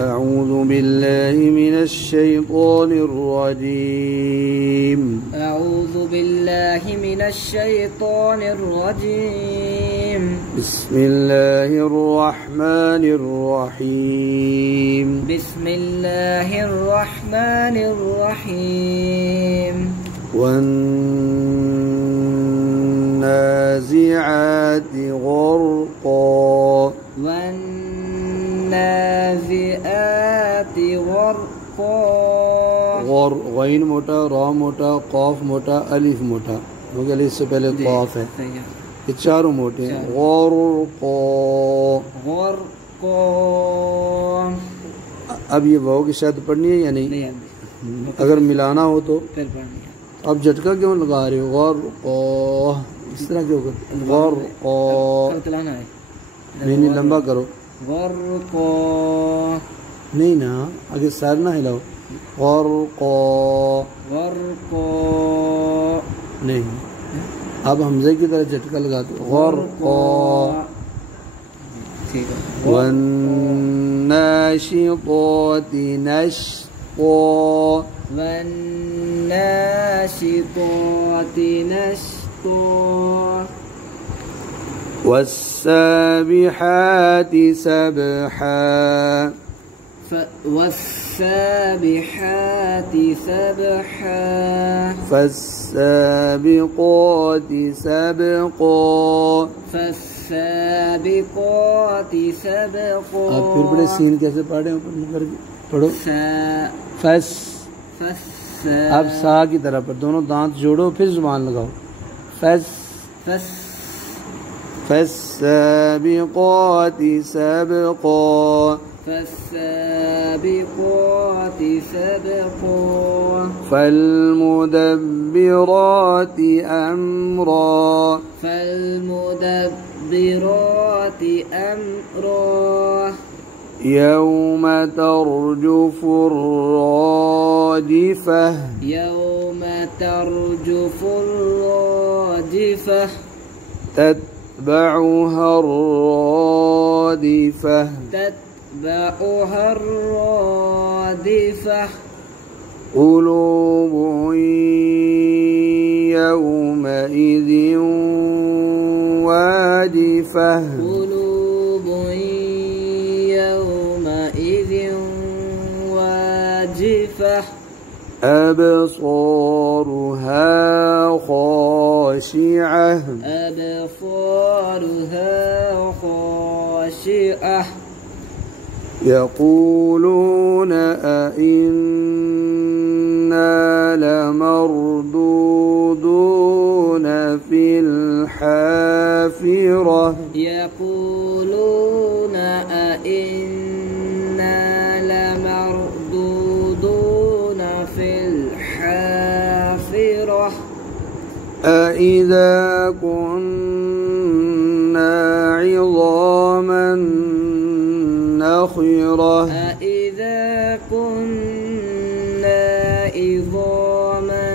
أعوذ بالله من الشيطان الرجيم. أعوذ بالله من الشيطان الرجيم. بسم الله الرحمن الرحيم. بسم الله الرحمن الرحيم. والنازعات غرقا. والنازعات غرقا. غين मोटा, रा मोटा, कॉफ मोटा, अलिफ मोटा, क्योंकि अलिफ से पहले कॉफ है। ये चारों मोटे हैं। गौरको। अब ये वाव की शायद पढ़नी है या नहीं? अगर मिलाना हो तो फिर पढ़नी है। अब झटका क्यों लगा रहे हो? गौरको इस तरह क्यों करते? गौरको नहीं, लंबा करो। गौरको नहीं ना, आगे सर ना हिलाओ। गौरको नहीं, अब हमजे की तरह झटका लगा दो। गौरको। ठीक है। वन्नाशिताति नश्ता। वन्नाशिताति नश्ता। वस्साबिहाति सबहा। والسابحات سبحا. فالسابقات سبقا. فالسابقات سبقا. आप फिर बड़े सीन कैसे पढ़े ऊपर मुकर पढ़ो। फस। अब सा की तरह पर दोनों दांत जोड़ो, फिर जुबान लगाओ। फस। फस्साबिqात सबqa. فالسابقات سبقا. فالمدبرات أمرا. فالمدبرات أمرا. يوم ترجف الراجفة. يوم ترجف الراجفة. تتبعها الرادفة. تتبعها الرادفة. قلوب يومئذ واجفة. قلوب يومئذ واجفة. أبصارها خاشعة. أبصارها خاشعة. يقولون أئنا لمردودون في الحافرة. يقولون أئنا لمردودون في الحافرة. أإذا كنا عظاما نخرة. أإذا كنا عظاما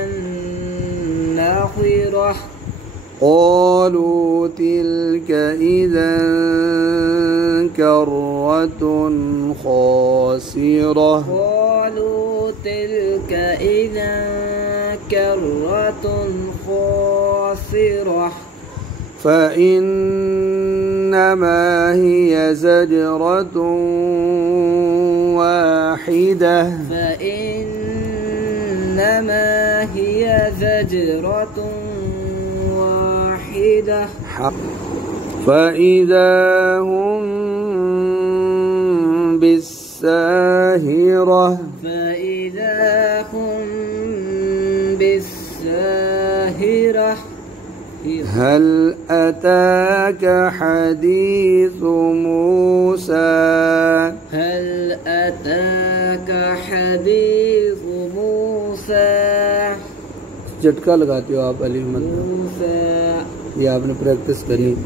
نخرة. قالوا تلك إذا كرة خاسرة. قالوا تلك إذا كرة خاسرة. فإنما هي زجرة واحدة. فإنما هي زجرة واحدة. فإذا هم بالساهرة. فإذا هم بالساهرة. هل أتاك حديث موسى. هل أتاك حديث موسى. झटका लगाते हो आप अली موسى. ये आपने प्रैक्टिस करी।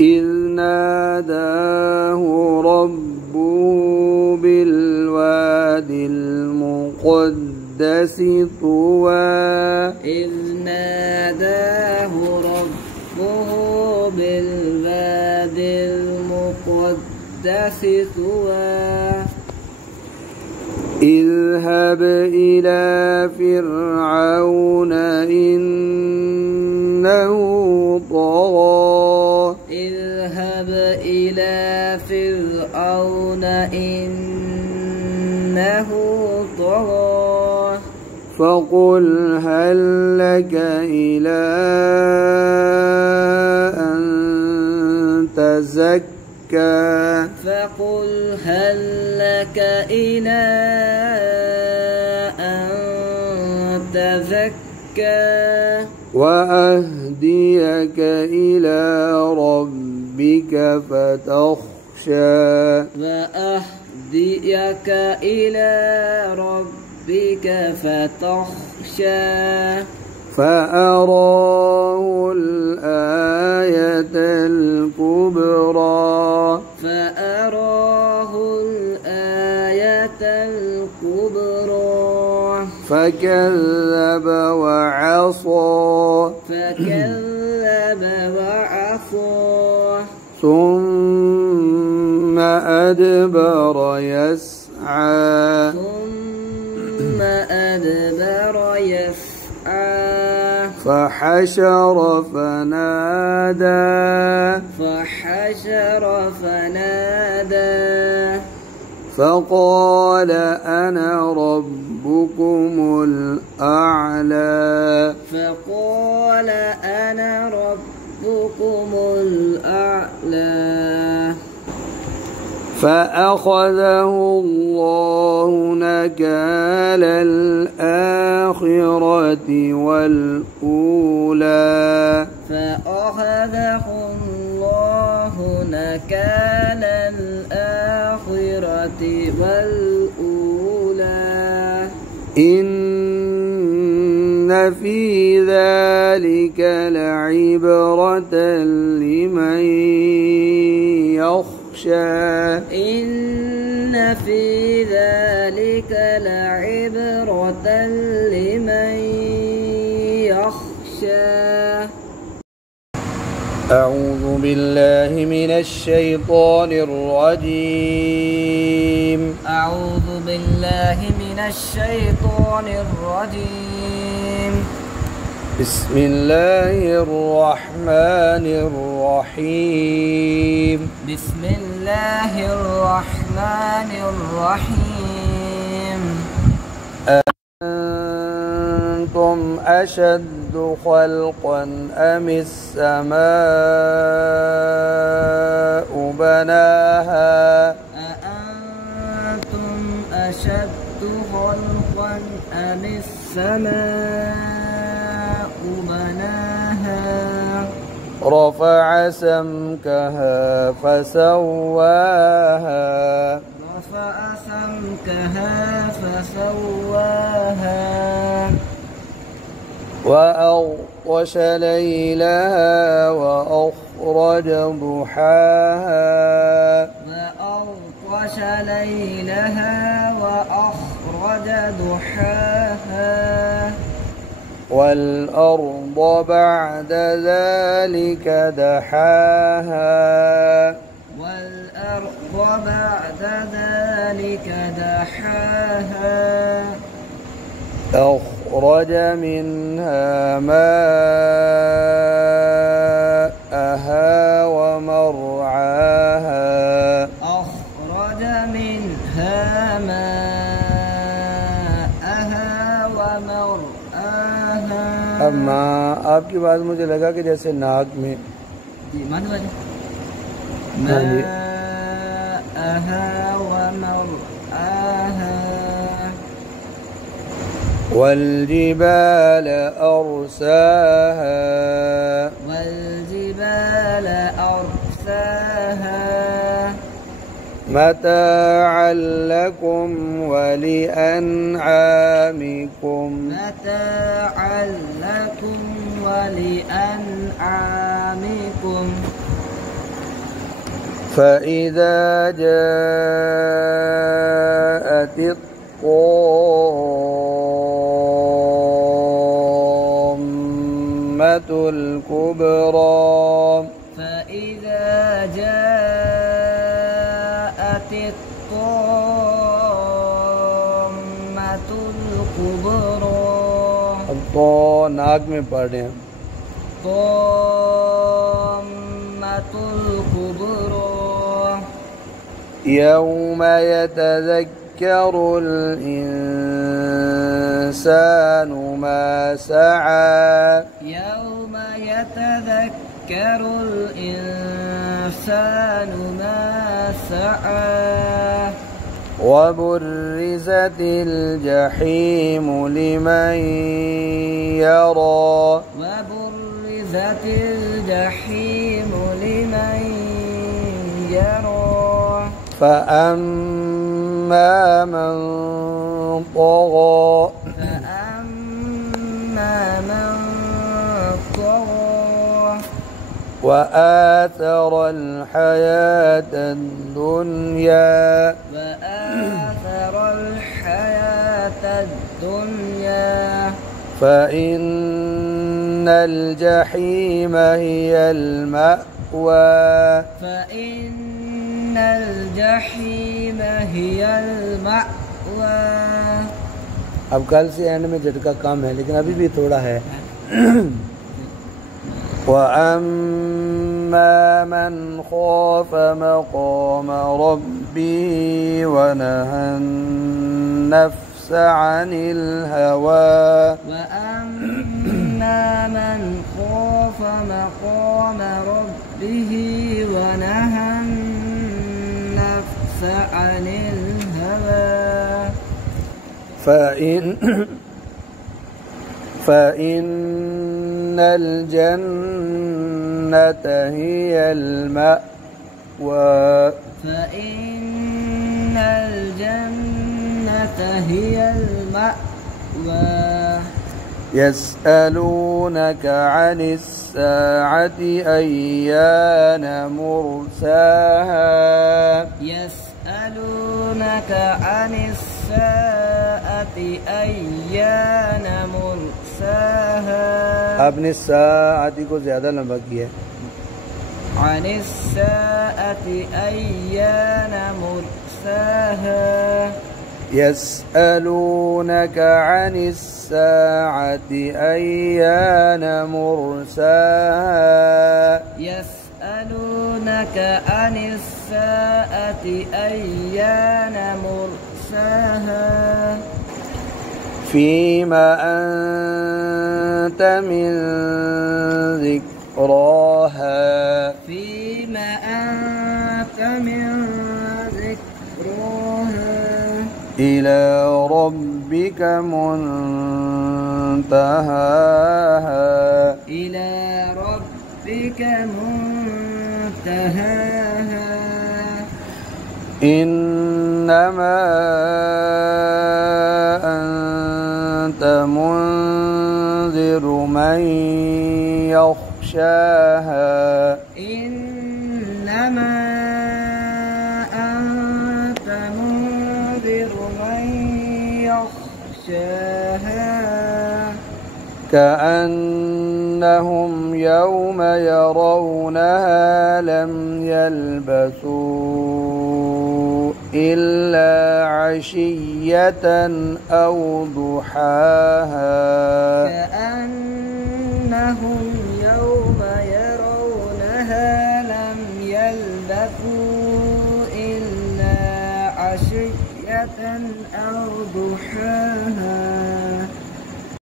إذ ناداه ربه بالوادي المقدس طوى. إذ ناداه ربه بالوادي المقدس طوى. اذهب إلى فرعون إنه طغى اذهب إلى فرعون إنه طغى فقل هل لك إلى أن تزكى فقل هل لك إلى أن تزكى وأهديك إلى ربك فتخشى وأهديك إلى ربك فتخشى فأراه الآية الكبرى فأراه الآية الكبرى فكذب وعصى ثم أدبر يسعى فحشر فنادى فقال أنا ربكم الأعلى فأخذه الله نكال الآخرة والأولى إن في ذلك لعبرة لمن يخشى إن في ذلك لعبرة لمن يخشى أعوذ بالله من الشيطان الرجيم أعوذ بالله من الشيطان الرجيم بسم الله الرحمن الرحيم بسم الله الرحمن الرحيم أنتم أشد خلقا أم السماء بناها أأنتم أشد خلقا أم السماء بناها رفع سمكها فسواها وأغطش ليلها وأخرج ضحاها والأرض بعد ذلك دحاها أخرج منها ماءها ومرعاها अब माँ आपकी बात मुझे लगा कि जैसे नाक में والجبال أرساها متاعا لكم ولأنعامكم فإذا جاءت الطامة الكبرى الكبرى अब तो नाक में पढ़ रहे हैं الطامة الكبرى يوم يتذكر الإنسان ما سعى يوم يتذكر الإنسان ما سعى وبرزت الجحيم لمن يرى وبرزت الجحيم لمن يرى فأما من طغى فأما من طغى وآثر الحياة الدنيا وآثر الحياة الدنيا فإن الجحيم هي المأوى فإن الجحيم هي المأوى अब कल से एंड में झटका कम है लेकिन अभी भी थोड़ा है وأما من خاف مقام ربه ونهى النفس عن الهوى وأما من خاف مقام ربه ونهى النفس عن الهوى فإن الجنة هي المأوى فإن الجنة هي المأوى يسألونك عن الساعة أيان مرساها يسألونك عن الساعة أيان مرساها आपने साआती को ज़्यादा लंबा किया है عن الساعة أيان مرساها يسألونك عن الساعة أيان مرساها يسألونك عن الساعة أيان مرساها فيما أنت من ذكراها فيما أنت من ذكراها إلى ربك منتهاها إلى ربك منتهاها إنما أنت منذر من يخشاها إنما أنت منذر من يخشاها كأنهم يوم يرونها لم يلبثوا إلا عشية أو ضحاها كأنهم يوم يرونها لم يلبثوا إلا عشية أو ضحاها